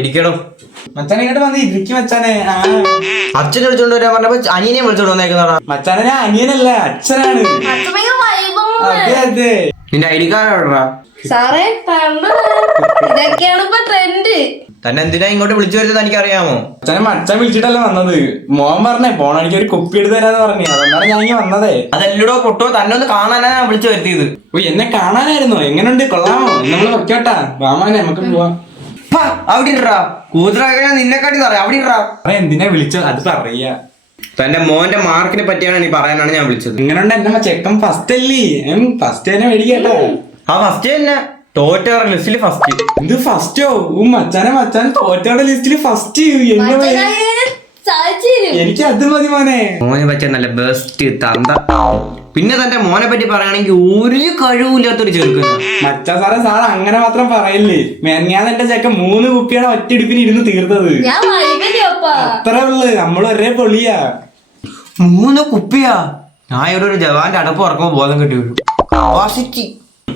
ഇരിക്കണോ മച്ചാനെ ഇങ്ങോട്ട് വന്ന് ഇരിക്കും മച്ചാനെ. അച്ഛനെ വിളിച്ചോണ്ട് വരാൻ പറഞ്ഞപ്പോ അനിയനെ വിളിച്ചോണ്ട് വന്നേക്കുന്നതാ. മച്ചാനെ ഞാൻ അനിയനല്ല, അച്ഛനാണ്. അതെ അതെ. നിന്റെ ഐ ഡി കാർഡ് സാറേ ഇതൊക്കെയാണ് ഇപ്പൊ ട്രെൻഡ്. തന്നെ എന്തിനാ ഇങ്ങോട്ട് വിളിച്ചു വരുന്നത് എനിക്കറിയാമോ? അച്ഛനെ മച്ചാൻ വിളിച്ചിട്ടല്ല വന്നത്. മോൻ പറഞ്ഞേ പോണെങ്കിൽ ഒരു കുപ്പി എടുത്ത് തരാന്ന് പറഞ്ഞു. അതുകൊണ്ടാണ് ഞാൻ ഇങ്ങനെ വന്നതേ. അതെല്ലടോ പൊട്ടോ, തന്നെ ഒന്ന് കാണാനാ ഞാൻ വിളിച്ചു വരുത്തിയത്. ഓ എന്നെ കാണാനായിരുന്നോ? എങ്ങനെയുണ്ട്, കൊള്ളാമോ? നമ്മള് വെക്കോട്ടാ, വാമാനെ നമുക്ക് പോവാം. അവിടെ ഇടാ കൂതറാക്കാൻ നിന്നെക്കാട്ടി പറയാം. അവിടെ ഇടാ. എന്തിനാ വിളിച്ചത് അത് പറയാ. തന്റെ മോന്റെ മാർക്കിനെ പറ്റിയാണ് നീ പറയാനാണ് ഞാൻ വിളിച്ചത്. എങ്ങനെയുണ്ട് എന്റെ ചെക്കൻ? ഫസ്റ്റ് അല്ലേ? ഫസ്റ്റ് തന്നെ മേടിക്കട്ടോ. ആ ഫസ്റ്റ് തന്നെ തോറ്റവരുടെ ലിസ്റ്റിൽ ഫസ്റ്റ്. ഇത് ഫസ്റ്റോ? മച്ചാൻ തോറ്റവരുടെ ലിസ്റ്റിൽ ഫസ്റ്റ്. എനിക്ക് അത് മതി മോനെ. മോനെ പറ്റിയ നല്ല ബെസ്റ്റ് തന്ത. പിന്നെ തന്റെ മോനെ പറ്റി പറയുകയാണെങ്കിൽ ഒരു കഴിവില്ലാത്തൊരു ചെറുക്കന്. മച്ചാ സാറ് അങ്ങനെ മാത്രം പറയല്ലേ. ഞാൻ എന്റെ ചെക്കൻ 3 കുപ്പിയാണ് ഒറ്റയിടിപ്പിന് ഇരുന്ന് തീർത്തത്. അത്രേ ഉള്ളു. നമ്മൾ ഒരേ പൊളിയാ. 3 കുപ്പിയാ? ഞാൻ ഇവിടെ ഒരു ജവാന്റെ അടപ്പ് ഉറക്കുമ്പോ ബോധം കെട്ടി വീഴും.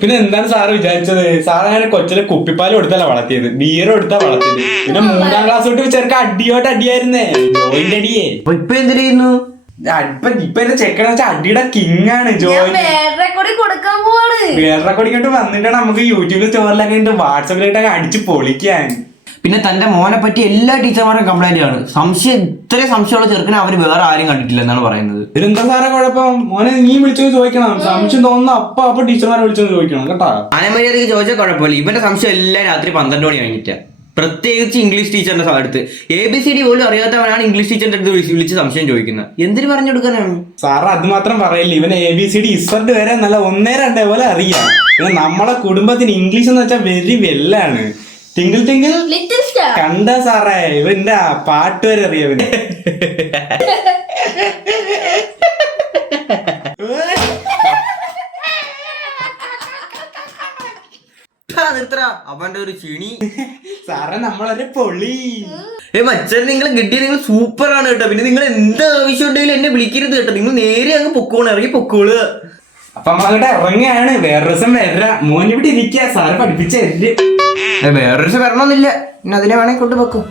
പിന്നെ എന്താണ് സാറ് വിചാരിച്ചത്? സാറ് അങ്ങനെ കൊച്ചിലെ കുപ്പിപ്പാൽ കൊടുത്തല്ല വളർത്തിയത്, ബിയർ കൊടുത്താ വളർത്തിയത്. പിന്നെ 3ാം ക്ലാസ് തൊട്ട് ചെറുക്ക അടിയായിരുന്നേ, ജോയിന്റെ അടിയേ. ഇപ്പൊ എന്തിനു? ഇപ്പൊ എന്റെ ചെക്കൻ വെച്ചാൽ അടിയുടെ കിങ് ആണ് ജോയി. വേറെ കൊടിക്കൊണ്ട് വന്നിട്ടാണ് നമുക്ക് യൂട്യൂബിൽ സ്റ്റോറിലൊക്കെ വാട്സാപ്പിലായിട്ടൊക്കെ അടിച്ച് പൊളിക്കാൻ. പിന്നെ തന്റെ മോനെ പറ്റി എല്ലാ ടീച്ചർമാരും കംപ്ലൈന്റ് ആണ്. ഇത്രയും സംശയമുള്ള ചെറുക്കനെ അവര് വേറെ ആരും കണ്ടിട്ടില്ല എന്നാണ് പറയുന്നത്. ഇതിലെന്താ സാറേ കുഴപ്പം? മോനെ നീ വിളിച്ചോ ചോദിക്കണം. സംശയം തോന്നുന്ന അപ്പൊ ടീച്ചർമാരെ വിളിച്ചോ ചോദിക്കണം കേട്ടാ. ആനമര്യാദക്ക് ചോദിച്ചാൽ കുഴപ്പമില്ല. ഇവന്റെ സംശയം എല്ലാം രാത്രി 12 മണി കഴിഞ്ഞിട്ടാ. പ്രത്യേകിച്ച് ഇംഗ്ലീഷ് ടീച്ചറിന്റെ അടുത്ത്. ABCD പോലും അറിയാത്തവനാണ് ഇംഗ്ലീഷ് ടീച്ചറിന്റെ അടുത്ത് വിളിച്ച് സംശയം ചോദിക്കുന്നത്. എന്തിനു പറഞ്ഞു കൊടുക്കാനാണ്? സാറ് അത് മാത്രം പറയില്ല. ഇവന് ABCD ഇസഡ് വരെ നല്ല 1, 2 പോലെ അറിയാം. പിന്നെ നമ്മളെ കുടുംബത്തിന് ഇംഗ്ലീഷ് എന്ന് വെച്ചാൽ വെരി വെല്ലാണ്. ടിങ്കിൾ ടിങ്കിൾ കണ്ട സാറേ, ഇവന്റെ പാട്ട് വരെ അറിയാവിന്. അവന്റെ ഒരു ചിണി. സാറേ നമ്മളൊരു പൊളി. മച്ചൻ നിങ്ങൾ കിട്ടിയ നിങ്ങൾ സൂപ്പർ ആണ് കേട്ടോ. പിന്നെ നിങ്ങൾ എന്ത് ആവശ്യം ഉണ്ടെങ്കിലും എന്നെ വിളിക്കരുത് കേട്ടോ. നിങ്ങൾ നേരെ അങ്ങ് പൊക്കോളൂ, ഇറങ്ങി പൊക്കോള്. അപ്പൊ നമ്മളങ്ങോട്ട് ഇറങ്ങുകയാണ്. വേറെ ദിവസം വരാം. മോൻ ഇവിടെ ഇരിക്കുക, സാറ് പഠിപ്പിച്ചു തരും. വേറൊരു ദിവസം വരണമെന്നില്ല. പിന്നെ അതിനെ വേണമെങ്കിൽ കൊണ്ടുപോക്കും.